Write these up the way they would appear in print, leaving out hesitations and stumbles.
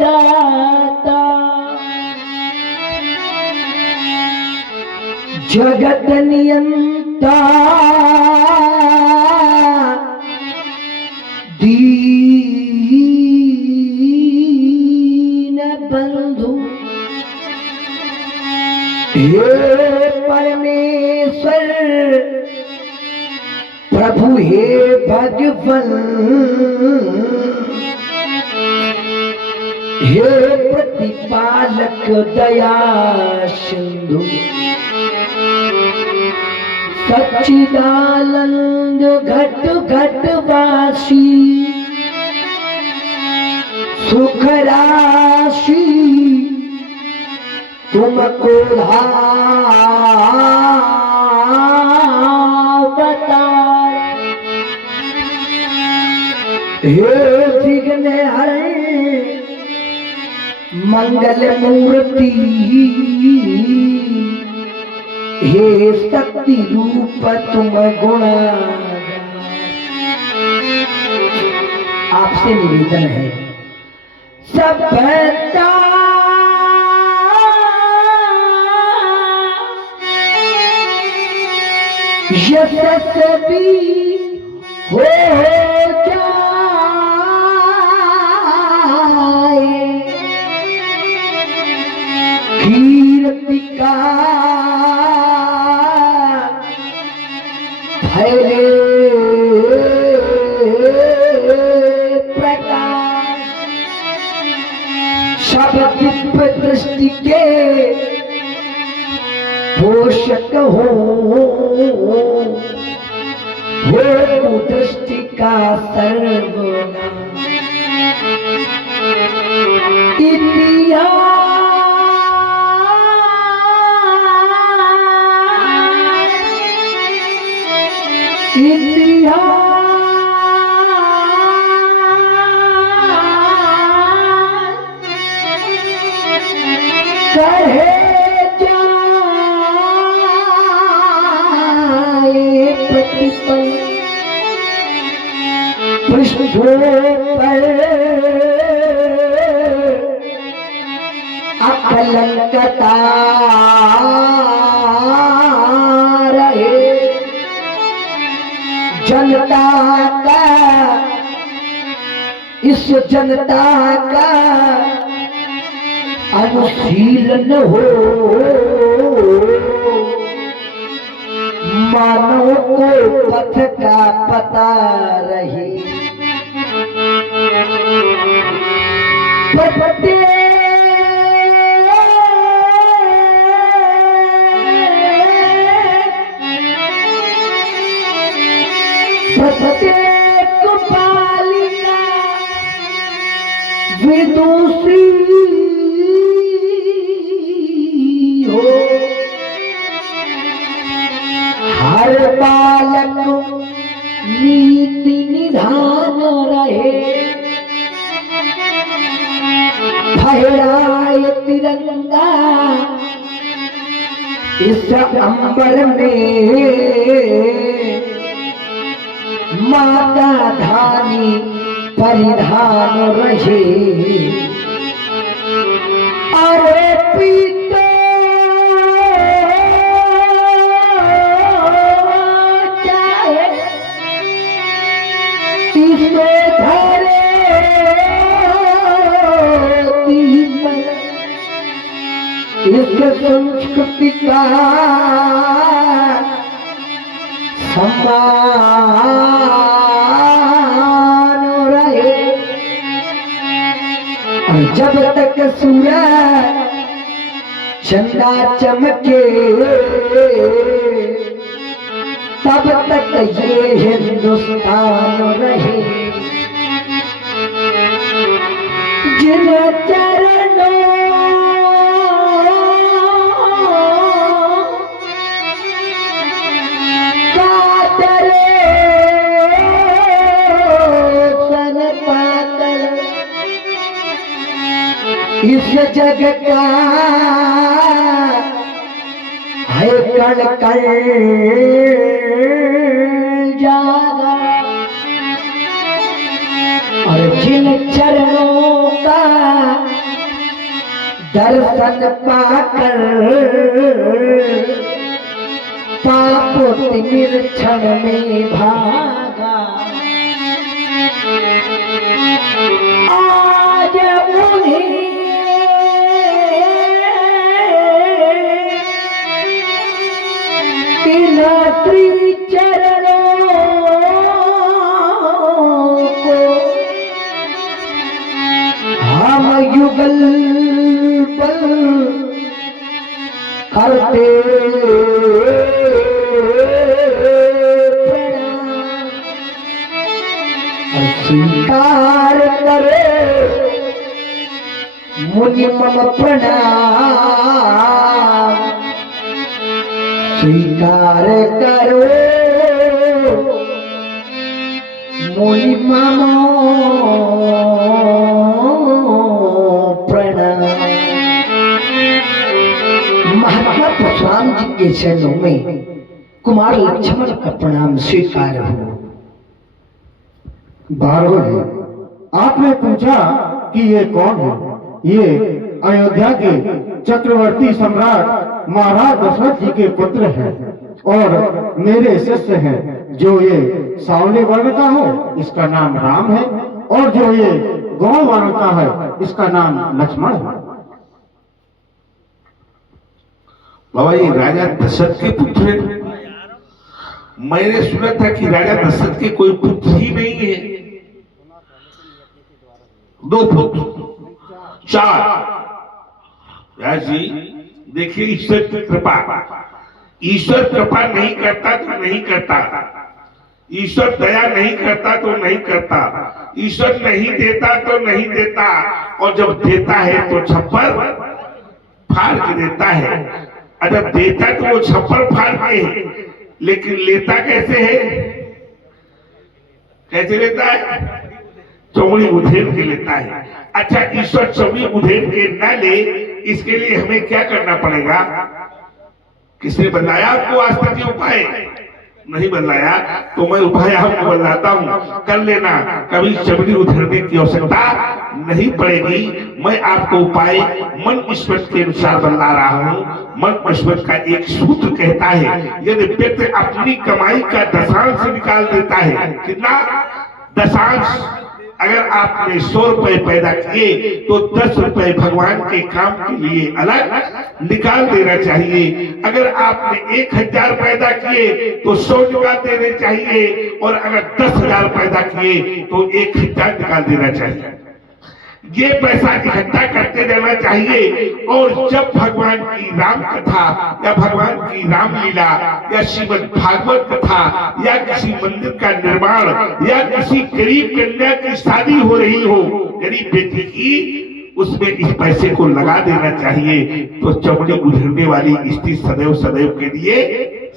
दाता जगत नियंता दीन बंधु हे परमेश्वर प्रभु हे भगवन हे प्रतिपालक दया सिंधु सच्चिदानंद घट घट वासी सुख राशि तुमको बता हे विघ्न हरे मंगल मूर्ति हे शक्ति रूप तुम गुण। आपसे निवेदन है सभ्यता यशस्वी हो जाए कीर्ति का फैले प्रकाश सब दिव्य दृष्टि के पोषक हो दृष्टि का सर्वनाश कहे जाए प्रतिपल पृष्ठों पर अकलंकता रहे जनता का इस जनता का अनुशीलन हो मानव को पथ का पता रहे प्रत्येक पालिका विदुषी हो हर बालक नीति निधान रहे फहराए तिरंगा इस अंबर में माता धानी परिधान रहे अरे पीतो चाहे इसे धरे इस संस्कृति का सम्मान रहे और जब तक सूरज चंदा चमके तब तक ये हिंदुस्तान रहे जिन चरणों इस जग का है कण कण जागा और जिन चरणों का दर्शन पाकर पाप तिमिर क्षण में भागा। आज उन्हें इन त्रिचरणों को हम युगल पल करते प्रणाम। स्वीकार करे मुनि मम प्रणाम। स्वीकार करो मुनि मम प्रणाम। महात्मा परशुराम जी के चरणों में कुमार लक्ष्मण का प्रणाम स्वीकार हो। भार्गव जी, आपने पूछा कि ये कौन है? ये अयोध्या के चक्रवर्ती सम्राट महाराज दशरथ जी के पुत्र हैं और मेरे शिष्य हैं। जो ये सांवले वर्ण का है इसका नाम राम है और जो ये गौ वर्ण का है इसका नाम लक्ष्मण है। बाबा ये राजा दशरथ के पुत्र हैं। मैंने सुना था कि राजा दशरथ के कोई पुत्र ही नहीं है, 2 पुत्र 4। जी देखिए ईश्वर की कृपा, ईश्वर कृपा नहीं करता तो नहीं करता, ईश्वर दया नहीं करता तो नहीं करता, ईश्वर नहीं देता तो नहीं देता, और जब देता है तो छप्पर फाड़ के देता है। और जब देता तो वो छप्पर फाड़ के, लेकिन लेता कैसे है? कैसे लेता है? चौड़ी उधेड़ के लेता है। अच्छा, ईश्वर चौड़ी उधेड़ के न ले, इसके लिए हमें क्या करना पड़ेगा? किसने बताया आपको आज तक ये उपाय? नहीं बताया तो मैं उपाय आपको बताता हूँ, कर लेना। कभी चमड़ी उधेड़ने की आवश्यकता नहीं पड़ेगी। मैं आपको उपाय मन ईश्वर के अनुसार बता रहा हूँ। मन ईश्वर का एक सूत्र कहता है, यदि व्यक्ति अपनी कमाई का दशांश निकाल देता है, कितना दशांश? अगर आपने 100 रुपए पैदा किए तो 10 रुपए भगवान के काम के लिए अलग निकाल देना चाहिए। अगर आपने 1000 पैदा किए तो 100 निकाल देने चाहिए, और अगर 10,000 पैदा किए तो 1000 निकाल देना चाहिए। ये पैसा इकट्ठा करते रहना चाहिए। और जब भगवान की राम कथा या भगवान की रामलीला या श्रीमद् भागवत कथा या किसी मंदिर का निर्माण या किसी गरीब कन्या की शादी हो रही हो, गरीब बेटी की, उसमें इस पैसे को लगा देना चाहिए। तो चमड़ी उधेड़ने वाली स्थिति सदैव सदैव के लिए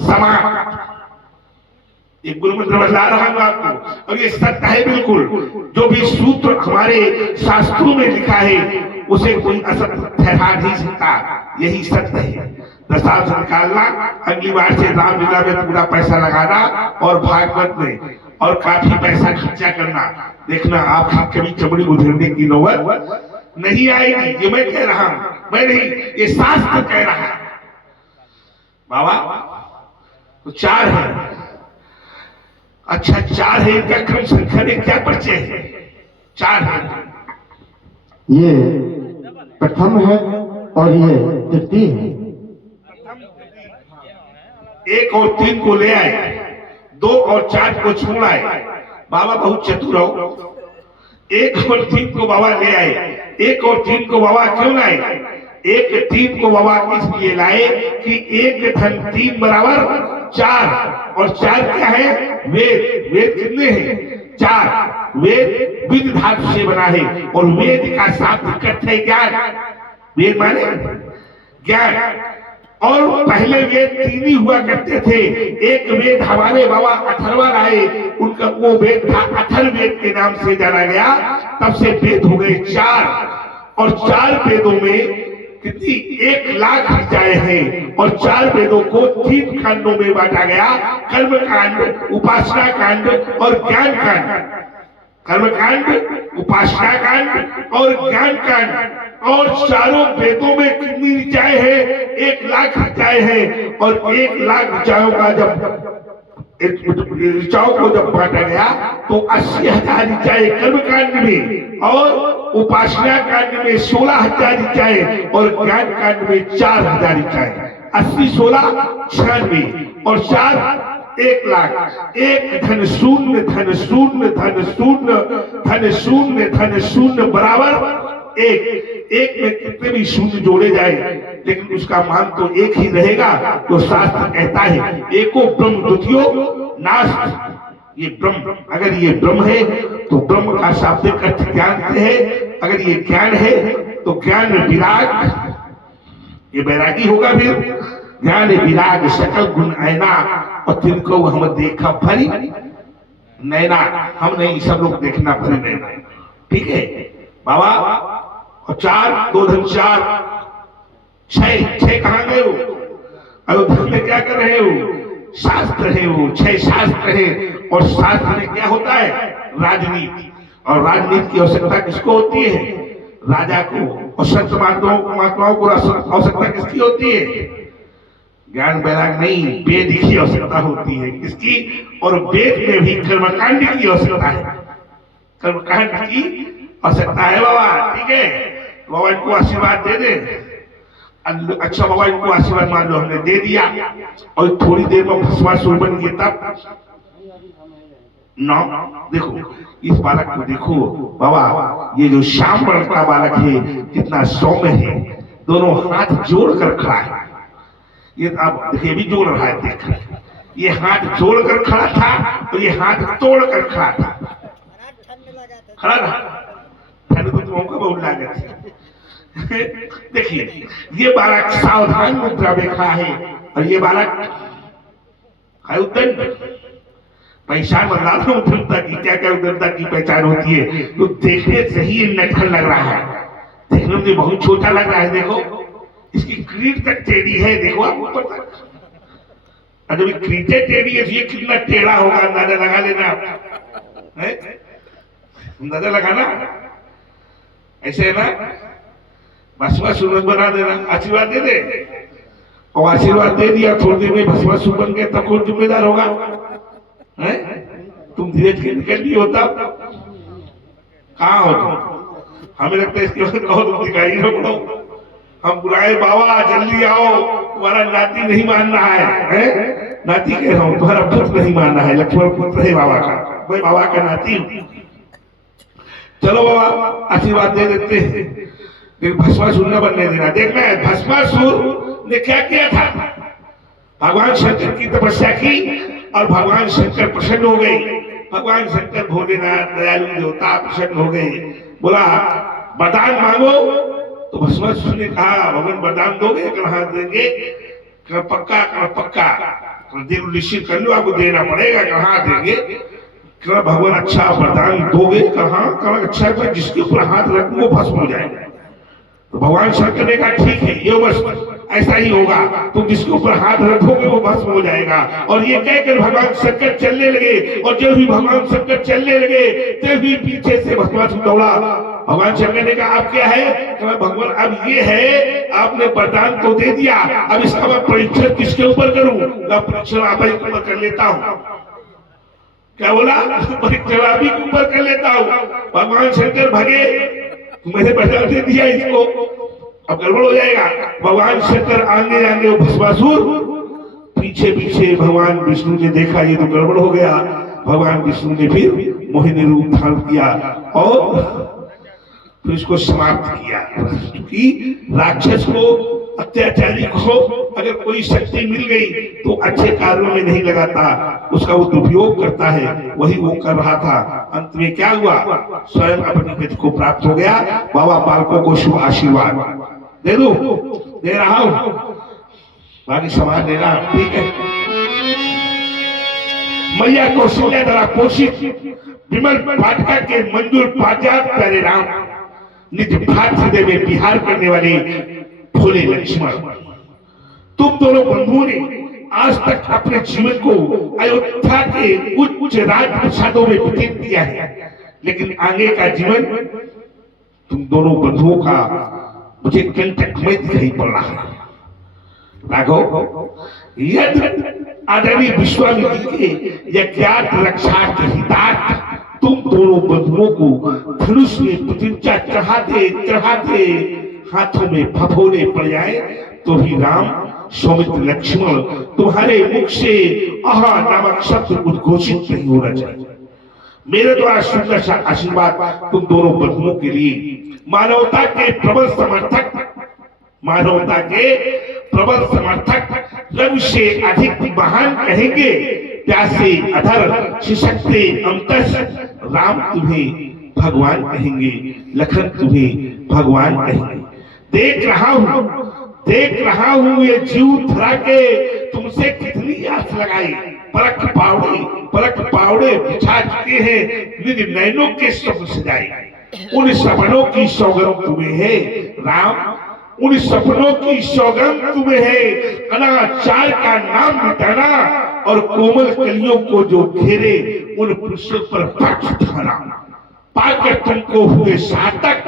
समाप्त। एक गुरु मंत्र बता रहा हूं आपको, और ये सत्य है बिल्कुल। जो भी सूत्र हमारे शास्त्रों में लिखा है उसे कोई असत्य ठहरा नहीं सकता, यही सत्य है। दशांश निकालना, अगली बार से रामलीला में पूरा पैसा लगाना और भागवत में, और काफी पैसा खर्चा करना। देखना आपकी कभी चमड़ी उधेड़ने की नौबत नहीं आएगी। ये मैं कह रहा हूं, मैं नहीं, ये शास्त्र कह रहा है। बाबा तो 4 है। अच्छा 4 है, इनका क्रम संख्या में क्या परिचय है? 4 है। ये प्रथम है और ये तृतीय है। 1 और 3 को ले आए, 2 और 4 को छोड़ आए। बाबा बहुत चतुर हो। 1 और 3 को बाबा ले आए। 1 और 3 को बाबा क्यों लाए? 1 3 को बाबा इसलिए लाए कि 1 धन 3 बराबर 4, और 4 क्या है? वेद। वेद कितने हैं? 4। वेद विद धातु से बना है, और वेद का शाब्दिक अर्थ है ज्ञान। वेद माने ज्ञान। और पहले वेद 3 ही हुआ करते थे। एक वेद हमारे बाबा अथर्वा लाए, उनका वो वेद था अथर्ववेद के नाम से जाना गया। तब से वेद हो गए 4, और 4 वेदों में कितनी 1,00,000 ऋचाएं हैं, और 4 वेदों को 3 खंडों में बांटा गया, कर्म कांड, उपासना कांड और ज्ञान कांड। कर्मकांड, उपासना कांड और ज्ञान कांड, और चारों वेदों में कितनी ऋचाएं हैं? 1,00,000 ऋचाएं हैं। और 1,00,000 ऋचाओं का जब ऋचाओं को जब बांटा गया तो 80,000 ऋचाएं कर्मकांड में, और उपासना कांड में 16,000 ऋचाएं, और ज्ञान कांड में 4,000 ऋचाएं। 80, 16, 96 और 4, 1,00,000। एक धन शून्य धन शून्य धन शून्य धन शून्य धन शून्य बराबर एक में कितने भी शून्य जोड़े जाए लेकिन उसका मान तो एक ही रहेगा। तो शास्त्र कहता है एको ब्रह्म द्वितीयो नास्ति। ये ब्रह्म, अगर ये ब्रह्म है तो ब्रह्म का शाब्दिक अर्थ ज्ञान से है। अगर ये ज्ञान है तो ज्ञान विराग, ये वैरागी होगा। फिर ज्ञान विराग सकल गुण ऐना, और तिनको हम देखा भरी नैना। हम नहीं, सब लोग देखना भरी नैना। ठीक है बाबा। और 4, 2 धन 4, 6 कहां गए हो? अयोध्या में क्या कर रहे हो? शास्त्र है वो, 6 शास्त्र है। और शास्त्र में क्या होता है? राजनीति। और राजनीति की आवश्यकता किसको होती है? राजा को। और संत महात्माओं को आवश्यकता किसकी होती है? ज्ञान वैराग नहीं, वेद की आवश्यकता होती है। किसकी? और वेद में भी कर्मकांड की आवश्यकता है। कर्मकांड की आवश्यकता है बाबा। ठीक है, बाबा इनको आशीर्वाद दे दे। अच्छा बाबा इनको आशीर्वाद मान लो, हमने दे दिया। और थोड़ी देर में भस्मासुर बन गए। तब देखो इस बालक को देखो बाबा, ये जो श्याम वर्ण का बालक है कितना सौम्य है। दोनों हाथ जोड़ कर खड़ा है। ये अब देखिए भी जोड़ रहा है, देख ये हाथ जोड़कर खड़ा था और ये हाथ तोड़कर खड़ा था। खड़ा था, ठंड तो तुमको का बहुत लागत है। देखिए ये बालक सावधान मुद्रा में खड़ा है और ये बालक है उद्दंड। पहचान बदला था उद्दंडता की। क्या क्या उद्दंडता की पहचान होती है? तो देखने से ही नटखट लग रहा है, देखने में बहुत छोटा लग रहा है। देखो इसकी क्रीट तक टेढ़ी है, देखो आप ऊपर तक। जब क्रीटें टेढ़ी है तो ये कितना टेढ़ा होगा अंदाजा लगा लेना आप, अंदाजा लगाना। ऐसे है ना, भस्मासुर बना देना, आशीर्वाद दे दे। और आशीर्वाद दे दिया, थोड़ी देर में भस्मासुर बन गया, तब कौन जिम्मेदार होगा? तुम धीरज के निकल नहीं होता, कहाँ हो तुम? हमें लगता है इसके बाद कहो तुम दिखाई ना पड़ो। हम बुलाए बाबा जल्दी आओ, तुम्हारा नाती नहीं मान रहा है। नाती कह रहा हूं, तुम्हारा पुत्र नहीं मान रहा है। लक्ष्मण पुत्र है बाबा का, भाई बाबा का नाती हूं। चलो बाबा आशीर्वाद दे देते हैं, लेकिन भस्मासुर न बनने देना। देखना है भस्मासुर ने क्या किया था। भगवान शंकर की तपस्या की और भगवान शंकर प्रसन्न हो गए। भगवान शंकर भोलेनाथ दयालु देवता प्रसन्न हो गए। बोला वरदान मांगो। तो भस्मासुर ने कहा भगवान वरदान दोगे? कहाँ देंगे? पक्का पक्का निश्चित कर लो, आपको देना पड़ेगा। कहाँ देंगे? भगवान अच्छा वरदान दोगे? कहाँ? अच्छा है जिसके ऊपर हाथ रखो वो भस्म हो जाएगा। तो भगवान शंकर ने कहा ठीक है, ये बस ऐसा ही होगा, तुम जिसके ऊपर हाथ रखोगे वो भस्म हो जाएगा। और ये कहकर भगवान शंकर चलने लगे। और जब भी भगवान शंकर चलने लगे तभी पीछे से भस्मासुर दौड़ा। भगवान शंकर ने कहा अब क्या है? भगवान अब ये है, आपने वरदान तो दे दिया, अब इसका मैं परीक्षण किसके ऊपर करूं? परीक्षण आप ही के ऊपर कर लेता हूं। क्या बोला? परीक्षण आप ही के ऊपर कर लेता हूं। भगवान शंकर भगे, मैंने वरदान दे दिया इसको, अब गड़बड़ हो जाएगा। भगवान शंकर आगे आगे, भस्मासुर पीछे पीछे। भगवान विष्णु ने देखा ये तो गड़बड़ हो गया। भगवान विष्णु ने फिर मोहिनी रूप धारण किया और फिर इसको समाप्त किया। क्योंकि राक्षस को, अत्याचारी को अगर कोई शक्ति मिल गई तो अच्छे कार्यों में नहीं लगाता, उसका वो दुरुपयोग करता है। वही वो कर रहा था। अंत में क्या हुआ? स्वयं अपनी गति को प्राप्त हो गया। बाबा बालकों को शुभ आशीर्वाद दे दो, दे रहा हूं, बाकी समाज देना। ठीक है। मैया कौशल्या द्वारा पोषित विमल पाटका के मंजूर पाजात प्यारे राम, निज भात हृदय में विहार करने वाले भोले लक्ष्मण, तुम दोनों बंधुओं ने आज तक अपने जीवन को अयोध्या के उच्च राज प्रसादों में व्यतीत किया है। लेकिन आगे का जीवन तुम दोनों बंधुओं का मुझे कंटक में दिखाई पड़ रहा है। राघव, यदि आदरणीय विश्वामित्र के यज्ञात रक्षा के हितार्थ तुम दोनों बंधुओं को धनुष में प्रतिज्ञा चढ़ाते हाथों में फफोले पड़ जाए तो ही राम, सौमित्र, लक्ष्मण तुम्हारे मुख से आहा नामक शब्द उद्घोषित नहीं होना चाहिए। मेरे द्वारा सुंदर सा आशीर्वाद तुम दोनों बंधुओं के लिए मानवता के प्रबल समर्थक रवि से अधिक महान कहेंगे। प्यासे अधर शिशक्ते अंतस राम तुम्हें भगवान कहेंगे, लखन तुम्हें भगवान कहेंगे। देख रहा हूँ ये जीव धरा के तुमसे कितनी आस लगाई। पलक पावड़े बिछा चुके हैं, निज नैनों के स्वप्न सजाए। उन सपनों की सौगंध तुम्हें है राम, उन सपनों की सौगंध तुम्हें है। अनाचार का नाम मिटाना और कोमल कलियों को जो घेरे उन पुरुषों पर पक्ष उठाना। पाकर तुमको हुए सातक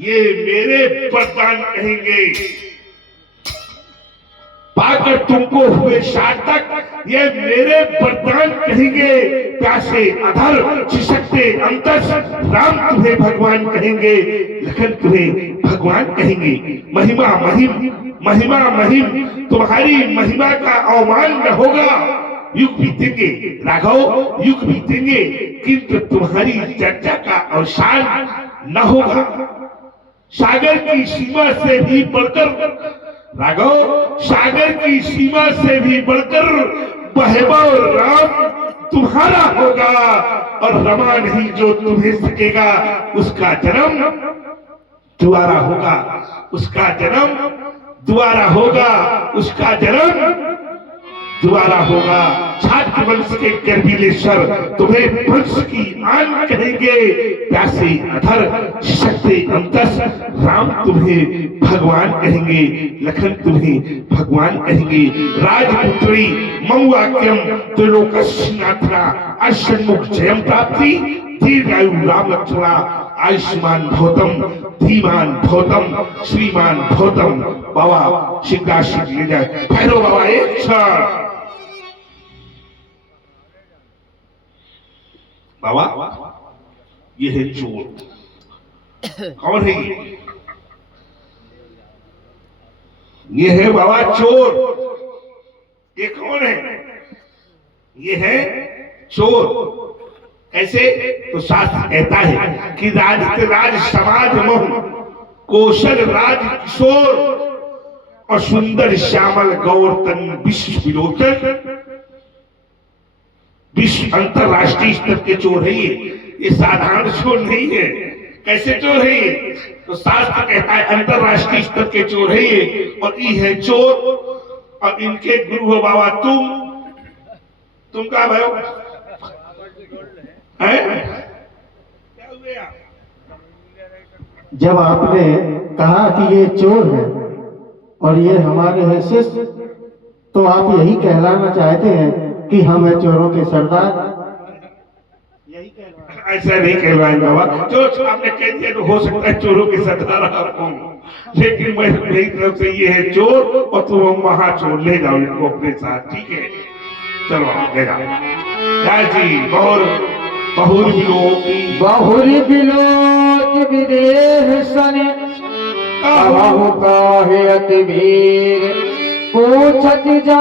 ये मेरे वरदान कहेंगे। पाकर तुमको हुए सातक ये मेरे वरदान कहेंगे। प्यासे अधर शिशक्ते अंतस राम तुम्हें भगवान कहेंगे, लखन तुम्हें भगवान कहेंगे। महिमा महिम तुम्हारी महिमा का अवमान न होगा। युग बीतेंगे राघव, युग बीतेंगे, किंतु तुम्हारी चर्चा का अवसान न होगा। सागर की सीमा से भी बढ़कर राघव, सागर की सीमा से भी बढ़कर बहेबा राम तुम्हारा होगा। और रमा नहीं जो तुम्हें सकेगा, उसका जन्म दोबारा होगा, उसका जन्म दोबारा होगा, उसका जन्म दोबारा होगा। छात्र वंश के गर्वीले सर तुम्हें वंश की आन कहेंगे। प्यासे अधर शिशक्ते अंतस राम तुम्हें भगवान कहेंगे, लखन तुम्हें भगवान कहेंगे। राजपुत्री मऊवाक्यम त्रिलोकस्नाथना अष्टमुख जयम प्राप्ति। दीर्घायु राम लक्ष्मणा आयुष्मान भौतम धीमान भौतम श्रीमान भौतम। बाबा सिंहासन ले जाए। भैरव बाबा एक क्षण। बाबा ये है चोर। कौन है ये है बाबा चोर। ये कौन है? ये है चोर। कैसे? तो शास्त्र कहता है कि राज समाज मोह कौशल राज किशोर और सुंदर श्यामल गौरतन विश्व विलोचन विश्व अंतरराष्ट्रीय स्तर के चोर है। ये साधारण चोर नहीं है। कैसे चोर है ये? तो शास्त्र कहता है अंतरराष्ट्रीय स्तर के चोर है ये। और ये है चोर और इनके गुरु हो बाबा तुम क्या भयो है? क्या हुए आप? जब आपने कहा कि ये चोर है और ये हमारे हैं शिष्य, तो आप यही कहलाना चाहते हैं कि हम हैं चोरों के सरदार? यही कहना? ऐसा नहीं कहलाएंगे बाबा। जो आपने कह दिया तो हो सकता है चोरों के सरदार आप हो, लेकिन मैं मेरी तरफ से ये है चोर और तुम वहां चोर ले जाओ इनको अपने साथ। ठीक है, चलो ले जाओ। जय जी। बहुरी बिलोक विदेह सने काहे अति वीर पूछत जा